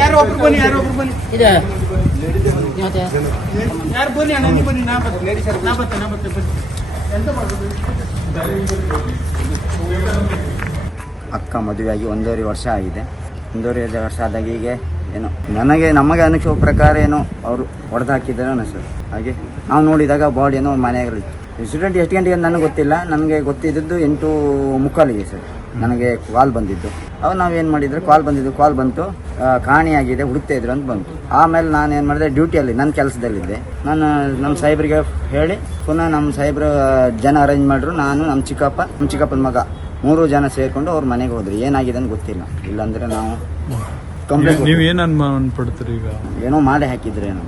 ಯಾರು ಒಬ್ರು ಬನ್ನಿ ಇದೆ ಯಾರು ಬನ್ನಿ ಅಣ್ಣ ನೀವು ಬನ್ನಿ ನಾ ಬತ್ತೆ ಬನ್ನಿ ಎಂತ ಮಾಡೋದು. ಅಕ್ಕ ಮದುವೆಯಾಗಿ 1.5 ವರ್ಷ ಆಗಿದೆ. 1.5 ವರ್ಷ ಆದಾಗ ಹೀಗೆ ಏನೋ ನಮಗೆ ಅನಿಸುವ ಪ್ರಕಾರ ಏನೋ ಅವರು ಹೊಡೆದು ಹಾಕಿದ್ದಾರೆ ಅನಿಸ್ತದೆ. ಹಾಗೆ ನಾವು ನೋಡಿದಾಗ ಬಾಡಿ ಏನೋ ಮನೆಯಲ್ಲಿತ್ತು. ಇನ್ಸಿಡೆಂಟ್ ಎಷ್ಟು ಗಂಟೆಗೆ ನನಗೆ ಗೊತ್ತಿಲ್ಲ. ನನಗೆ ಗೊತ್ತಿದ್ದದ್ದು 8:45 ಸರ್ ನನಗೆ ಕಾಲ್ ಬಂದಿದ್ದು. ಅವಾಗ ನಾವೇನು ಮಾಡಿದರೆ ಕಾಲ್ ಬಂತು ಕಾಣಿಯಾಗಿದೆ ಹುಡುಕ್ತಾ ಇದ್ರು ಅಂತ ಬಂತು. ಆಮೇಲೆ ನಾನು ಏನು ಮಾಡಿದೆ, ಡ್ಯೂಟಿಯಲ್ಲಿ ನನ್ನ ಕೆಲಸದಲ್ಲಿದ್ದೆ. ನಾನು ನಮ್ಮ ಸಾಹೇಬ್ರಿಗೆ ಹೇಳಿ ಪುನಃ ನಮ್ಮ ಸಾಹೇಬ್ರು ಜನ ಅರೇಂಜ್ ಮಾಡಿದ್ರು. ನಾನು ನಮ್ಮ ಚಿಕ್ಕಪ್ಪನ ಮಗ 3 ಜನ ಸೇರಿಕೊಂಡು ಅವ್ರ ಮನೆಗೆ ಹೋದ್ರಿ. ಏನಾಗಿದೆ ಅಂತ ಗೊತ್ತಿಲ್ಲ. ಇಲ್ಲಾಂದರೆ ನಾವು ಕಂಪ್ಲೇಂಟ್ ನೀವು ಏನು ಅನುಮಾನ ಪಡ್ತೀರಿ? ಈಗ ಏನೋ ಮಾಡಿ ಹಾಕಿದ್ರೆ ಏನೋ